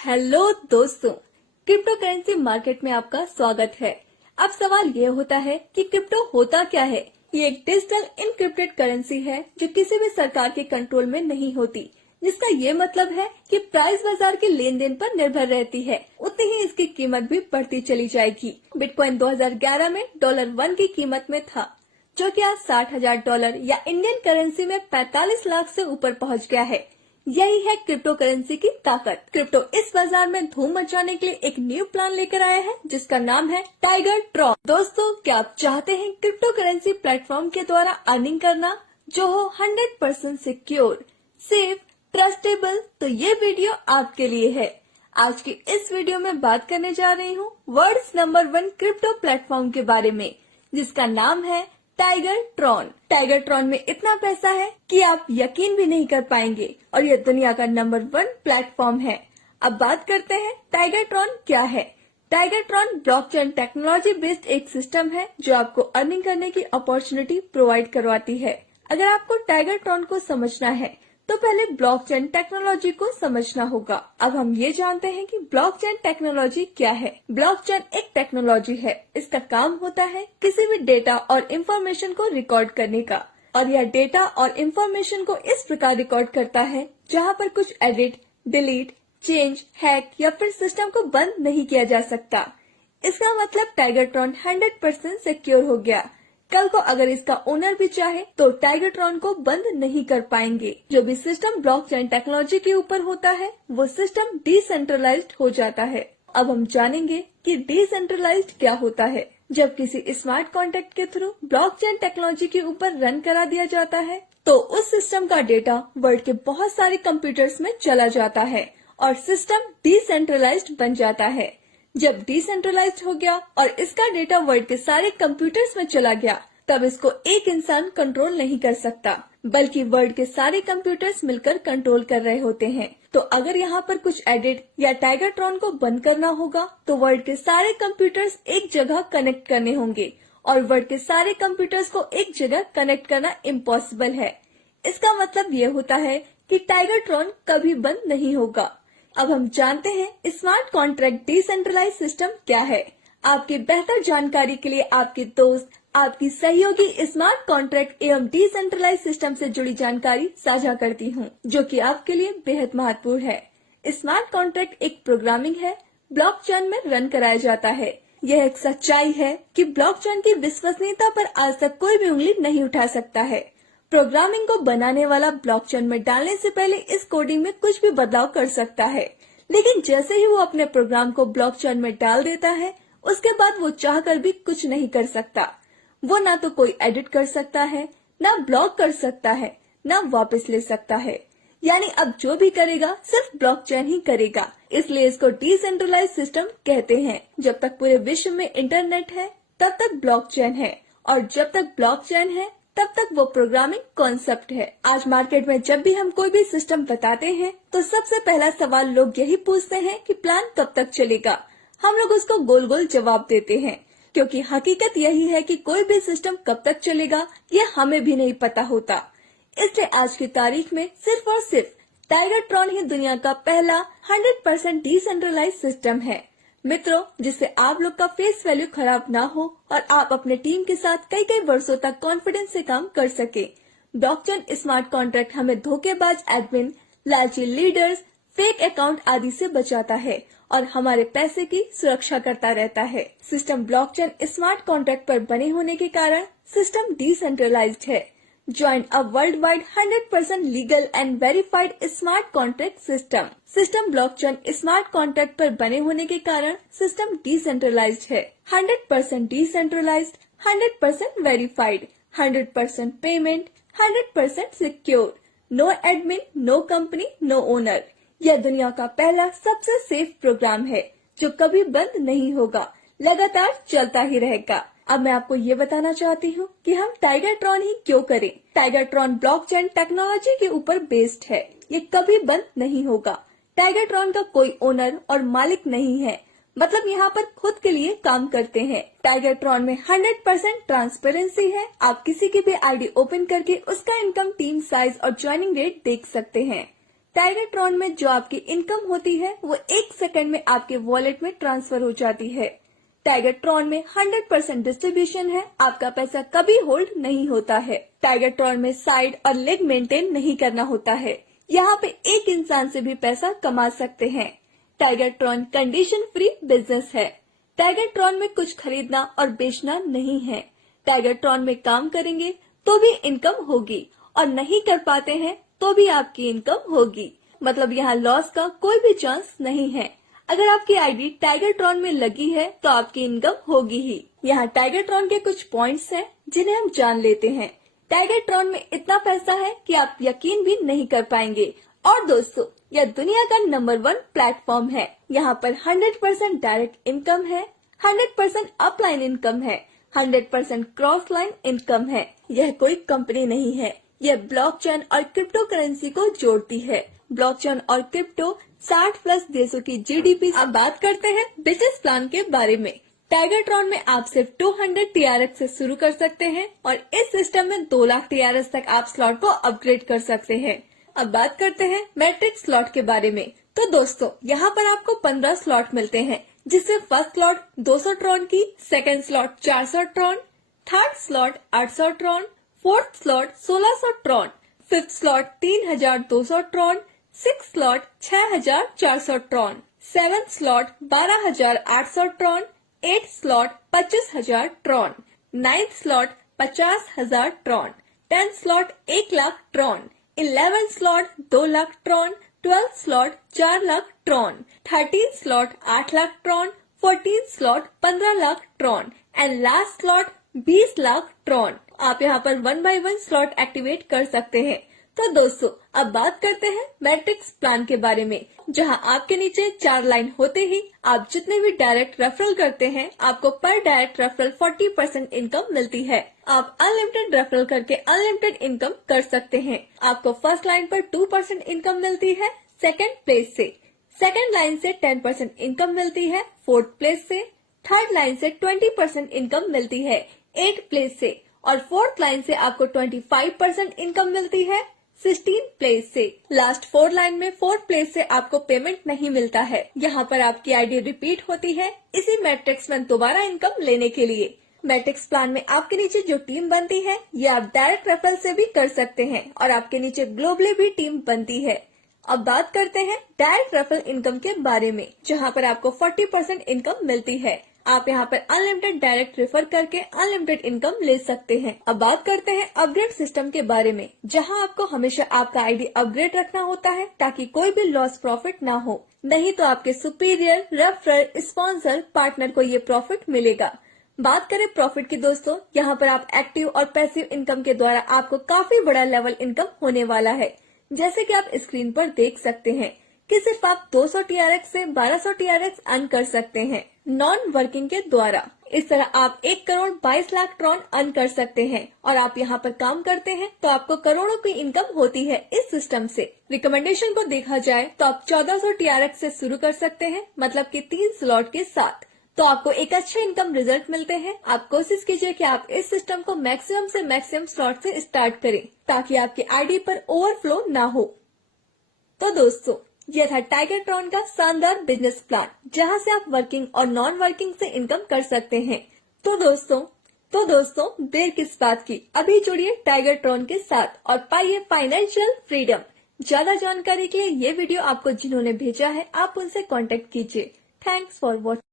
Hello दोस्तों, crypto currency market में आपका स्वागत है। अब सवाल ये होता है कि क्रिप्टो होता क्या है। ये एक डिजिटल इनक्रिप्टेड करेंसी है जो किसी भी सरकार के कंट्रोल में नहीं होती, जिसका ये मतलब है कि प्राइस बाजार के लेन देन पर निर्भर रहती है, उतनी ही इसकी कीमत भी बढ़ती चली जाएगी। बिटकॉइन 2011 में $1 की कीमत में था, जो कि आज $60,000 या इंडियन करेंसी में 45 लाख से ऊपर पहुंच गया है। यही है क्रिप्टो करेंसी की ताकत। क्रिप्टो इस बाजार में धूम मचाने के लिए एक न्यू प्लान लेकर आया है जिसका नाम है टाइगर ट्रॉन। दोस्तों, क्या आप चाहते हैं क्रिप्टो करेंसी प्लेटफॉर्म के द्वारा अर्निंग करना जो हो 100% सिक्योर, सेफ, ट्रस्टेबल? तो ये वीडियो आपके लिए है। आज की इस वीडियो में बात करने जा रही हूँ वर्ल्ड्स नंबर 1 क्रिप्टो प्लेटफॉर्म के बारे में, जिसका नाम है टाइगर ट्रॉन। टाइगर ट्रॉन में इतना पैसा है कि आप यकीन भी नहीं कर पाएंगे और यह दुनिया का नंबर 1 प्लेटफॉर्म है। अब बात करते हैं टाइगर ट्रॉन क्या है। Tiger Tron blockchain technology based एक सिस्टम है जो आपको अर्निंग करने की अपॉर्चुनिटी प्रोवाइड करवाती है। अगर आपको टाइगर ट्रॉन को समझना है तो पहले ब्लॉकचेन टेक्नोलॉजी को समझना होगा। अब हम ये जानते हैं कि ब्लॉकचेन टेक्नोलॉजी क्या है। ब्लॉकचेन एक टेक्नोलॉजी है। इसका काम होता है किसी भी डेटा और इंफॉर्मेशन को रिकॉर्ड करने का, और यह डेटा और इंफॉर्मेशन को इस प्रकार रिकॉर्ड करता है जहाँ पर कुछ एडिट, डिलीट, चेंज, हैक या फिर सिस्टम को बंद नहीं किया जा सकता। इसका मतलब टाइगर ट्रॉन 100% सिक्योर हो गया। कल को अगर इसका ओनर भी चाहे तो टाइगर ट्रॉन को बंद नहीं कर पाएंगे। जो भी सिस्टम ब्लॉकचेन टेक्नोलॉजी के ऊपर होता है वो सिस्टम डिसेंट्रलाइज्ड हो जाता है। अब हम जानेंगे कि डिसेंट्रलाइज्ड क्या होता है। जब किसी स्मार्ट कॉन्ट्रैक्ट के थ्रू ब्लॉकचेन टेक्नोलॉजी के ऊपर रन करा दिया जाता है तो उस सिस्टम का डेटा वर्ल्ड के बहुत सारे कंप्यूटर्स में चला जाता है और सिस्टम डिसेंट्रलाइज्ड बन जाता है। जब डिसेंट्रलाइज्ड हो गया और इसका डेटा वर्ल्ड के सारे कंप्यूटर्स में चला गया, तब इसको एक इंसान कंट्रोल नहीं कर सकता, बल्कि वर्ल्ड के सारे कंप्यूटर्स मिलकर कंट्रोल कर रहे होते हैं। तो अगर यहाँ पर कुछ एडिट या टाइगर ट्रॉन को बंद करना होगा तो वर्ल्ड के सारे कंप्यूटर्स एक जगह कनेक्ट करने होंगे, और वर्ल्ड के सारे कंप्यूटर्स को एक जगह कनेक्ट करना इम्पॉसिबल है। इसका मतलब ये होता है कि टाइगर ट्रॉन कभी बंद नहीं होगा। अब हम जानते हैं स्मार्ट कॉन्ट्रैक्ट डिसेंट्रलाइज सिस्टम क्या है। आपकी बेहतर जानकारी के लिए आपके दोस्त, आपकी सहयोगी स्मार्ट कॉन्ट्रैक्ट एवं डिसेंट्रलाइज सिस्टम से जुड़ी जानकारी साझा करती हूँ, जो कि आपके लिए बेहद महत्वपूर्ण है। स्मार्ट कॉन्ट्रैक्ट एक प्रोग्रामिंग है, ब्लॉकचेन में रन कराया जाता है। यह एक सच्चाई है कि ब्लॉकचेन की विश्वसनीयता पर आज तक कोई भी उंगली नहीं उठा सकता है। प्रोग्रामिंग को बनाने वाला ब्लॉकचेन में डालने से पहले इस कोडिंग में कुछ भी बदलाव कर सकता है, लेकिन जैसे ही वो अपने प्रोग्राम को ब्लॉकचेन में डाल देता है, उसके बाद वो चाहकर भी कुछ नहीं कर सकता। वो ना तो कोई एडिट कर सकता है, ना ब्लॉक कर सकता है, ना वापस ले सकता है। यानी अब जो भी करेगा सिर्फ ब्लॉकचेन ही करेगा। इसलिए इसको डिसेंट्रलाइज सिस्टम कहते हैं। जब तक पूरे विश्व में इंटरनेट है तब तक ब्लॉकचेन है, और जब तक ब्लॉकचेन है तब तक वो प्रोग्रामिंग कॉन्सेप्ट है। आज मार्केट में जब भी हम कोई भी सिस्टम बताते हैं तो सबसे पहला सवाल लोग यही पूछते हैं कि प्लान कब तक चलेगा। हम लोग उसको गोल गोल जवाब देते हैं, क्योंकि हकीकत यही है कि कोई भी सिस्टम कब तक चलेगा ये हमें भी नहीं पता होता। इसलिए आज की तारीख में सिर्फ और सिर्फ टाइगर ट्रॉन ही दुनिया का पहला 100% डिसेंट्रलाइज सिस्टम है मित्रों, जिससे आप लोग का फेस वैल्यू खराब ना हो और आप अपने टीम के साथ कई कई वर्षों तक कॉन्फिडेंस से काम कर सके। ब्लॉकचेन स्मार्ट कॉन्ट्रैक्ट हमें धोखेबाज एडमिन, लालची लीडर्स, फेक अकाउंट आदि से बचाता है और हमारे पैसे की सुरक्षा करता रहता है। सिस्टम ब्लॉकचेन स्मार्ट कॉन्ट्रैक्ट पर बने होने के कारण सिस्टम डिसेंट्रलाइज्ड है। Join a worldwide 100% legal and verified smart contract system. System blockchain smart contract पर बने होने के कारण सिस्टम डिसेंट्रलाइज्ड है। 100% decentralised, 100% verified, 100% payment, 100% secure. No admin, no company, no owner. यह दुनिया का पहला सबसे सेफ प्रोग्राम है जो कभी बंद नहीं होगा, लगातार चलता ही रहेगा। अब मैं आपको ये बताना चाहती हूँ कि हम टाइगर ट्रॉन ही क्यों करें। टाइगर ट्रॉन ब्लॉकचेन टेक्नोलॉजी के ऊपर बेस्ड है। ये कभी बंद नहीं होगा। टाइगर ट्रॉन का कोई ओनर और मालिक नहीं है, मतलब यहाँ पर खुद के लिए काम करते हैं। टाइगर ट्रॉन में 100% ट्रांसपेरेंसी है। आप किसी की भी आईडी ओपन करके उसका इनकम, टीम साइज और ज्वाइनिंग रेट देख सकते हैं। टाइगरट्रॉन में जो आपकी इनकम होती है वो 1 सेकंड में आपके वॉलेट में ट्रांसफर हो जाती है। टाइगरट्रॉन में 100% डिस्ट्रीब्यूशन है, आपका पैसा कभी होल्ड नहीं होता है। टाइगरट्रॉन में साइड और लेग मेंटेन नहीं करना होता है। यहाँ पे एक इंसान से भी पैसा कमा सकते हैं। टाइगरट्रॉन कंडीशन फ्री बिजनेस है। टाइगरट्रॉन में कुछ खरीदना और बेचना नहीं है। टाइगरट्रॉन में काम करेंगे तो भी इनकम होगी और नहीं कर पाते हैं तो भी आपकी इनकम होगी। मतलब यहाँ लॉस का कोई भी चांस नहीं है। अगर आपकी आईडी टाइगरट्रॉन में लगी है तो आपकी इनकम होगी ही। यहाँ टाइगरट्रॉन के कुछ पॉइंट्स हैं जिन्हें हम जान लेते हैं। टाइगरट्रॉन में इतना पैसा है कि आप यकीन भी नहीं कर पाएंगे। और दोस्तों, यह दुनिया का नंबर 1 प्लेटफॉर्म है। यहाँ पर 100% डायरेक्ट इनकम है, 100% अपलाइन इनकम है, 100% क्रॉस लाइन इनकम है। यह कोई कंपनी नहीं है, यह ब्लॉकचेन और क्रिप्टो करेंसी को जोड़ती है। ब्लॉकचेन और क्रिप्टो 60+ देशों की जीडीपी। अब बात करते हैं बिजनेस प्लान के बारे में। टाइगरट्रॉन में आप सिर्फ 200 TRX से शुरू कर सकते हैं और इस सिस्टम में 2 लाख TRX तक आप स्लॉट को अपग्रेड कर सकते हैं। अब बात करते हैं मैट्रिक्स स्लॉट के बारे में। तो दोस्तों, यहाँ पर आपको 15 स्लॉट मिलते हैं, जिससे फर्स्ट स्लॉट 200 ट्रॉन की, second slot 400 Tron, third slot 800 Tron, fourth slot 1600 Tron, fifth slot 3200 Tron, six slot 6400 Tron, seventh slot 12800 Tron, eight slot 25000 Tron, ninth slot 50000 Tron, 10th slot 1 lakh Tron, 11th slot 2 lakh Tron, 12th slot 4 lakh Tron, 13th slot 8 lakh Tron, 14th slot 15 lakh Tron and last slot 20 lakh Tron. आप यहाँ पर 1 by 1 slot activate कर सकते हैं। तो दोस्तों, अब बात करते हैं मैट्रिक्स प्लान के बारे में, जहां आपके नीचे 4 लाइन होते ही आप जितने भी डायरेक्ट रेफरल करते हैं, आपको पर डायरेक्ट रेफरल 40% इनकम मिलती है। आप अनलिमिटेड रेफरल करके अनलिमिटेड इनकम कर सकते हैं। आपको फर्स्ट लाइन पर 2% इनकम मिलती है सेकेंड प्लेस से, सेकेंड लाइन से 10% इनकम मिलती है फोर्थ प्लेस से, थर्ड लाइन से 20% इनकम मिलती है 8th प्लेस से और फोर्थ लाइन से आपको 25% इनकम मिलती है 16th प्लेस से। लास्ट 4 लाइन में 4th प्लेस से आपको पेमेंट नहीं मिलता है। यहाँ पर आपकी आईडी रिपीट होती है इसी मैट्रिक्स में दोबारा इनकम लेने के लिए। मैट्रिक्स प्लान में आपके नीचे जो टीम बनती है, ये आप डायरेक्ट रेफरल से भी कर सकते हैं और आपके नीचे ग्लोबली भी टीम बनती है। अब बात करते हैं डायरेक्ट रेफरल इनकम के बारे में, जहाँ पर आपको 40% इनकम मिलती है। आप यहाँ पर अनलिमिटेड डायरेक्ट रेफर करके अनलिमिटेड इनकम ले सकते हैं। अब बात करते हैं अपग्रेड सिस्टम के बारे में, जहाँ आपको हमेशा आपका आईडी अपग्रेड रखना होता है ताकि कोई भी लॉस प्रॉफिट ना हो, नहीं तो आपके सुपीरियर, रेफरल, स्पॉन्सर, पार्टनर को ये प्रॉफिट मिलेगा। बात करें प्रॉफिट की दोस्तों, यहाँ पर आप एक्टिव और पैसिव इनकम के द्वारा आपको काफी बड़ा लेवल इनकम होने वाला है। जैसे कि आप स्क्रीन पर देख सकते हैं कि सिर्फ आप 200 TRX से 1200 TRX अर्न कर सकते हैं नॉन वर्किंग के द्वारा। इस तरह आप 1 करोड़ 22 लाख ट्रॉन अर्न कर सकते हैं और आप यहाँ पर काम करते हैं तो आपको करोड़ों की इनकम होती है इस सिस्टम से। रिकमेंडेशन को देखा जाए तो आप 1400 TRX से शुरू कर सकते हैं, मतलब कि 3 स्लॉट के साथ, तो आपको एक अच्छे इनकम रिजल्ट मिलते हैं। आप कोशिश कीजिए कि आप इस सिस्टम को मैक्सिमम से मैक्सिमम स्लॉट से स्टार्ट करें ताकि आपकी आईडी पर ओवरफ्लो ना हो। तो दोस्तों, यह था टाइगरट्रॉन का शानदार बिजनेस प्लान, जहां से आप वर्किंग और नॉन वर्किंग से इनकम कर सकते हैं। तो दोस्तों देर किस बात की, अभी जुड़िए टाइगरट्रॉन के साथ और पाइए फाइनेंशियल फ्रीडम। ज्यादा जानकारी के लिए ये वीडियो आपको जिन्होंने भेजा है, आप उनसे कांटेक्ट कीजिए। Thanks for watching.